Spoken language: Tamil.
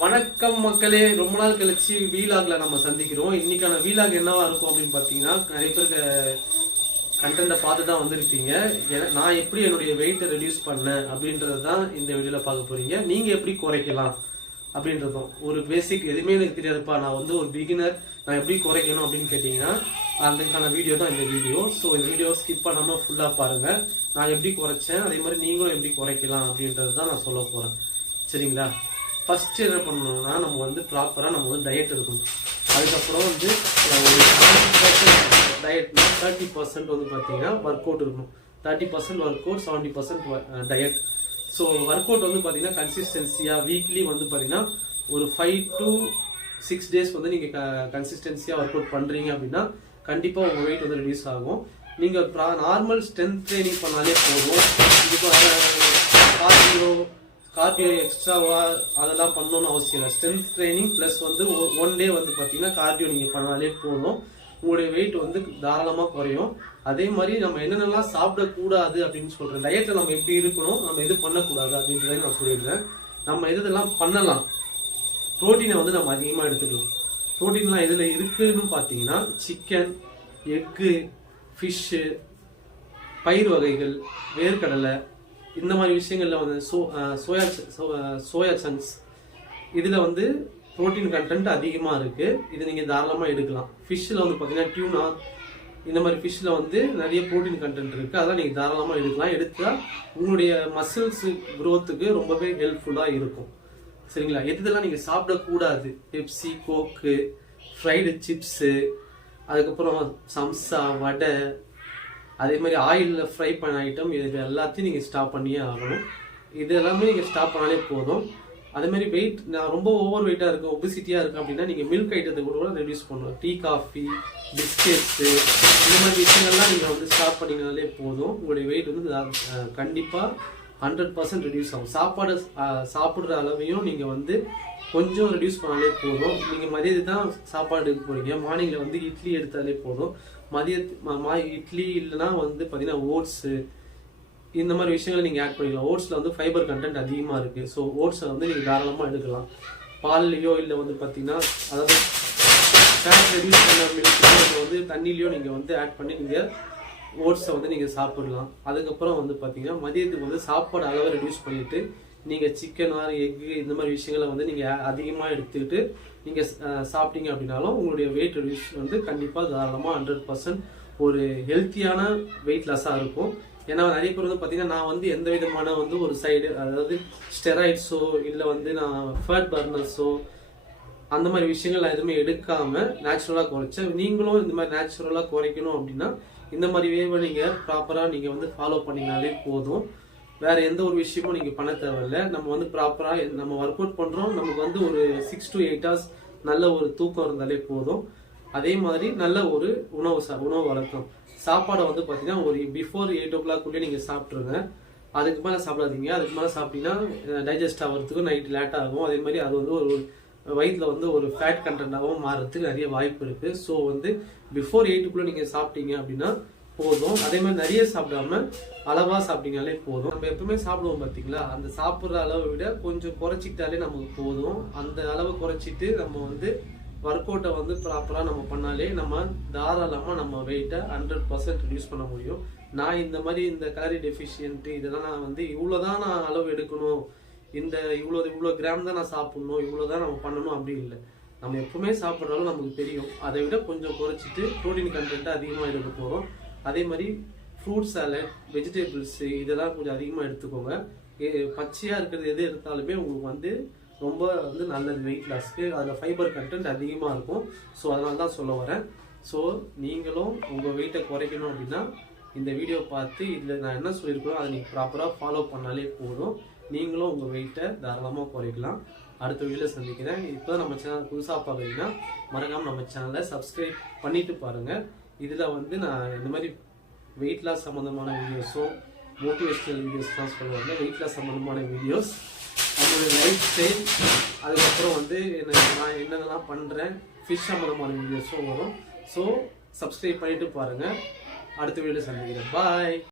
வணக்கம் மக்களே, ரொம்ப நாள் கழிச்சு வீலாக்ல நம்ம சந்திக்கிறோம். இன்னைக்கான வீலாக் என்னவா இருக்கும் அப்படின்னு பாத்தீங்கன்னா, நிறைய பேருக்கு கண்டென்ட்டை பார்த்து தான் வந்திருப்பீங்க. நான் எப்படி என்னுடைய வெயிட்டை ரெடியூஸ் பண்ணேன் அப்படின்றது தான் இந்த வீடியோல பார்க்க போறீங்க. நீங்க எப்படி குறைக்கலாம் அப்படின்றதும் ஒரு பேசிக். எதுவுமே எனக்கு தெரியாதுப்பா, நான் வந்து ஒரு பிகினர், நான் எப்படி குறைக்கணும் அப்படின்னு கேட்டீங்கன்னா அதுக்கான வீடியோ தான் இந்த வீடியோ. ஸோ இந்த வீடியோ ஸ்கிப் பண்ணாம ஃபுல்லா பாருங்க. நான் எப்படி குறைச்சேன், அதே மாதிரி நீங்களும் எப்படி குறைக்கலாம் அப்படின்றது தான் நான் சொல்ல போறேன். சரிங்களா? ஃபர்ஸ்ட் என்ன பண்ணணும்னா, நம்ம வந்து ப்ராப்பராக நம்ம வந்து டயட் இருக்கணும். அதுக்கப்புறம் வந்து ஒரு 70% டயட்னா 30% வந்து பார்த்தீங்கன்னா ஒர்க் அவுட் இருக்கணும். 30% work out, 70% diet. So work out வந்து பார்த்தீங்கன்னா கன்சிஸ்டன்சியாக வீக்லி வந்து பார்த்தீங்கன்னா ஒரு 5 to 6 days வந்து நீங்கள் கன்சிஸ்டன்சியாக ஒர்க் அவுட் பண்ணுறீங்க அப்படின்னா கண்டிப்பாக உங்கள் வெயிட் வந்து ரெடியூஸ் ஆகும். நீங்கள் நார்மல் ஸ்ட்ரென்த் ட்ரைனிங் பண்ணாலே போதும். இதுக்கு கார்டியோ எக்ஸ்ட்ராவா அதெல்லாம் பண்ணணும்னு அவசியம் இல்லை. ஸ்ட்ரென்த் ட்ரைனிங் ப்ளஸ் வந்து 1 day வந்து பார்த்தீங்கன்னா கார்டியோ நீங்கள் பண்ணாலே போதும். உங்களுடைய வெயிட் வந்து தாராளமாக குறையும். அதே மாதிரி நம்ம என்னென்னலாம் சாப்பிடக்கூடாது அப்படின்னு சொல்கிறேன். டயட்டில் நம்ம எப்படி இருக்கணும், நம்ம எது பண்ணக்கூடாது அப்படின்றத நான் சொல்லிடுறேன். நம்ம எதெல்லாம் பண்ணலாம். ப்ரோட்டீனை வந்து நம்ம அதிகமாக எடுத்துக்கலாம். ப்ரோட்டீன்லாம் எதில் இருக்குன்னு பார்த்தீங்கன்னா சிக்கன், எக்கு, ஃபிஷ்ஷு, பயிர் வகைகள், வேர்க்கடலை, இந்த மாதிரி விஷயங்கள்ல வந்து சோயா சங்க்ஸ், இதில் வந்து ப்ரோட்டீன் கண்டென்ட் அதிகமாக இருக்குது. இது நீங்கள் தாராளமாக எடுக்கலாம். ஃபிஷ்ஷில் வந்து பார்த்தீங்கன்னா டியூனா, இந்த மாதிரி ஃபிஷ்ஷில் வந்து நிறைய ப்ரோட்டீன் கண்டென்ட் இருக்குது. அதெல்லாம் நீங்கள் தாராளமாக எடுக்கலாம். எடுத்தால் உங்களுடைய மசில்ஸ் க்ரோத்துக்கு ரொம்பவே ஹெல்ப்ஃபுல்லாக இருக்கும். சரிங்களா? எதெல்லாம் நீங்கள் சாப்பிடக்கூடாது, பெப்சி, கோக்கு, ஃப்ரைடு சிப்ஸு, அதுக்கப்புறம் சம்சா, வடை, அதே மாதிரி ஆயிலில் ஃப்ரை பண்ண ஐட்டம், இது எல்லாத்தையும் நீங்கள் ஸ்டாப் பண்ணியே ஆகணும். இது எல்லாமே நீங்கள் ஸ்டாப் பண்ணாலே போதும். அதேமாதிரி வெயிட், நான் ரொம்ப ஓவர் வெயிட்டாக இருக்கேன், ஒபிசிட்டியாக இருக்கேன் அப்படின்னா நீங்கள் மில்க் ஐட்டத்தை கூட ரெடியூஸ் பண்ணணும். டீ, காஃபி, பிஸ்கெட்ஸு, இந்த மாதிரி விஷயங்கள்லாம் நீங்கள் வந்து ஸ்டாப் பண்ணிங்கனாலே போதும். உங்களுடைய வெயிட் வந்து கண்டிப்பாக 100% ரெடியூஸ் ஆகும். சாப்பிட்ற அளவையும் நீங்கள் வந்து கொஞ்சம் ரெடியூஸ் பண்ணாலே போதும். நீங்கள் மதியத்து தான் சாப்பாடு எடுக்க போகிறீங்க, மார்னிங்கில் வந்து இட்லி எடுத்தாலே போதும். இட்லி இல்லைன்னா வந்து பார்த்தீங்கன்னா ஓட்ஸு, இந்த மாதிரி விஷயங்களை நீங்கள் ஆட் பண்ணிக்கலாம். ஓட்ஸில் வந்து ஃபைபர் கண்டென்ட் அதிகமாக இருக்குது. ஸோ ஓட்ஸை வந்து நீங்கள் தாராளமாக எடுக்கலாம். பால்லையோ இல்லை வந்து பார்த்தீங்கன்னா அதாவது ஃபேட் ரெடியூஸ் பண்ண மில்க் வந்து தண்ணிலையோ நீங்கள் வந்து ஆட் பண்ணி நீங்கள் ஓட்ஸை வந்து நீங்கள் சாப்பிடலாம். அதுக்கப்புறம் வந்து பார்த்தீங்கன்னா மதியத்துக்கு வந்து சாப்பாடு அளவை ரெடியூஸ் பண்ணிவிட்டு நீங்கள் சிக்கன் ஆர் எக்கு இந்த மாதிரி விஷயங்களை வந்து நீங்கள் அதிகமாக எடுத்துக்கிட்டு நீங்கள் சாப்பிட்டீங்க அப்படின்னாலும் உங்களுடைய வெயிட் ரெடியூஸ் வந்து கண்டிப்பாக தாராளமாக 100% ஒரு ஹெல்த்தியான வெயிட் லாஸாக இருக்கும். ஏன்னா நிறைய பேர் வந்து பார்த்தீங்கன்னா நான் வந்து எந்த விதமான வந்து ஒரு சைடு, அதாவது ஸ்டெராய்ட்ஸோ இல்லை வந்து நான் ஃபேட் பர்னர்ஸோ அந்த மாதிரி விஷயங்கள் நான் எதுவுமே எடுக்காமல் நேச்சுரலாக குறைச்சேன். நீங்களும் இந்த மாதிரி நேச்சுரலாக குறைக்கணும் அப்படின்னா இந்த மாதிரி வேவை நீங்கள் ப்ராப்பராக நீங்கள் வந்து ஃபாலோ பண்ணிங்கனாலே போதும். வேற எந்த ஒரு விஷயமும் நீங்கள் பண்ண தேவையில்லை. நம்ம வந்து ப்ராப்பராக நம்ம ஒர்க் அவுட் பண்ணுறோம், நமக்கு வந்து ஒரு 6 to 8 hours நல்ல ஒரு தூக்கம் இருந்தாலே போதும். அதே மாதிரி நல்ல ஒரு உணவு வழக்கம். சாப்பாடை வந்து பார்த்தீங்கன்னா ஒரு பிஃபோர் 8 o'clock நீங்கள் சாப்பிட்ருங்க. அதுக்கு மேலே சாப்பிடாதீங்க. அதுக்கு மேலே சாப்பிட்டீங்கன்னா டைஜஸ்ட் ஆகிறதுக்கு நைட் லேட் ஆகும். அதே மாதிரி அது வந்து ஒரு வயிற்றில் வந்து ஒரு ஃபேட் கண்டென்ட்டாகவும் மாறுறதுக்கு நிறைய வாய்ப்பு இருக்குது. ஸோ வந்து பிஃபோர் 8 நீங்கள் சாப்பிட்டீங்க அப்படின்னா போதும். அதே மாதிரி நிறைய சாப்பிடாம அளவா சாப்பிட்டீங்கனாலே போதும். நம்ம எப்பவுமே சாப்பிடுவோம் பார்த்தீங்களா, அந்த சாப்பிட்ற அளவை விட கொஞ்சம் குறைச்சிக்கிட்டாலே நமக்கு போதும். அந்த அளவை குறைச்சிட்டு நம்ம வந்து ஒர்க் அவுட்டை வந்து ப்ராப்பராக நம்ம பண்ணாலே நம்ம தாராளமாக நம்ம வெயிட்டை 100% ரெடியூஸ் பண்ண முடியும். நான் இந்த மாதிரி இந்த கலரி டெஃபிஷியன்ட் இதெல்லாம் நான் வந்து இவ்வளோதான் நான் அளவு எடுக்கணும், இவ்வளோ கிராம் தான் நான் சாப்பிடணும், இவ்வளோதான் நம்ம பண்ணணும் அப்படி இல்லை. நம்ம எப்பவுமே சாப்பிட்றாலும் நமக்கு தெரியும். அதை விட கொஞ்சம் குறைச்சிட்டு ப்ரோட்டீன் கண்டென்ட்டை அதிகமாக எடுக்க போகிறோம். அதே மாதிரி ஃப்ரூட் சாலட், வெஜிடபிள்ஸு இதெல்லாம் கொஞ்சம் அதிகமாக எடுத்துக்கோங்க. பச்சையாக இருக்கிறது எது எடுத்தாலுமே உங்களுக்கு வந்து ரொம்ப வந்து நல்லது வெயிட் லாஸ்க்கு. அதில் ஃபைபர் கண்டென்ட் அதிகமாக இருக்கும். ஸோ அதனால தான் சொல்ல வரேன். ஸோ நீங்களும் உங்கள் வெயிட்டை குறைக்கணும் அப்படின்னா இந்த வீடியோ பார்த்து இதில் நான் என்ன சொல்லியிருக்கோம் அதை நீங்கள் ப்ராப்பராக ஃபாலோ பண்ணாலே போதும். நீங்களும் உங்கள் வெயிட்டை தாராளமாக குறைக்கலாம். அடுத்த வீடியோவில் சந்திக்கிறேன். இப்போ நம்ம சேனல் புதுசாக பார்க்குறீங்கன்னா மறக்காமல் நம்ம சேனலை சப்ஸ்கிரைப் பண்ணிவிட்டு பாருங்கள். இதில் வந்து நான் இந்த மாதிரி வெயிட் லாஸ் சம்மந்தமான வீடியோஸும் மோட்டிவேஷ்னல் வீடியோஸ்லாம் சொல்லுவாங்க. வெயிட் லாஸ் சம்மந்தமான வீடியோஸ், நம்மளுடைய லைஃப் ஸ்டைல், அதுக்கப்புறம் வந்து நான் என்னென்னலாம் பண்ணுறேன், ஃபிஷ் சம்மந்தமான வீடியோஸும் வரும். ஸோ சப்ஸ்கிரைப் பண்ணிவிட்டு பாருங்கள். அடுத்த வீடியோ சந்திக்கிறேன். பாய்.